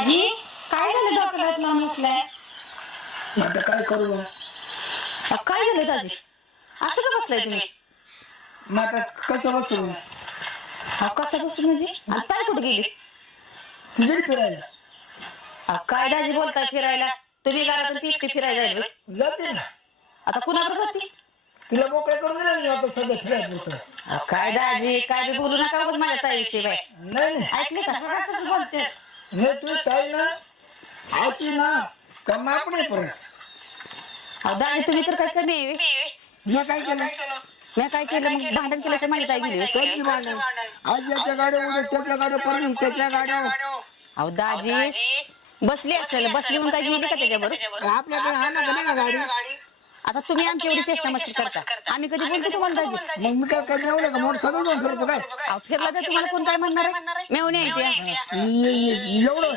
दाजी काय झालं डोक्याला लावून बसलाय? आता काय करू? काय झालं दाजी? असं का बसलाय तुम्ही? मग आता कसं बसू? कसं बसू म्हणजे? आणि ताई कुठे गेली? तिथे फिरायला. काय दाजी बोलताय फिरायला? तुम्ही घरातून ती एकटी फिरायला जाईल होय? जाते ना. आता कुणाबरोबर जाते? तिला मोकळं करून दिलं मी आता सध्या फिरायला बोलतोय. काय दाजी काय बी बोलू नका उगाच माझ्या ताईविषयी बाय. नाही नाही ऐकले का? बघा कसं बोलते. नाही तू ताई ना अशी ना का माप नाही परत. दाजी तुम्ही तर काय कमी आहे व्हय? मी काय केलं? मी काय केलं मग भांडण केलं तर माझी ताई गेली होय? कधी भांडण? आज याच्या गाड्या उद्या त्याच्या गाड्या पडून त्याच्या गाड्या. अहो दाजी बसली असेल बसली म्हणून काय गेली का त्याच्याबरोबर? आपल्याकडे हा ना का गाडी. आता तुम्ही आमची एवढी चेष्टा मस्ती करता आम्ही कधी बोलतो तुम्हाला दाजी? मग मी काय कमी एवढं का मोठं सगळं घेऊन फिरतो काय? फिरला तर तुम्हाला कोण काय म्हणणार आहे? मेवणी आहे ती. एवढं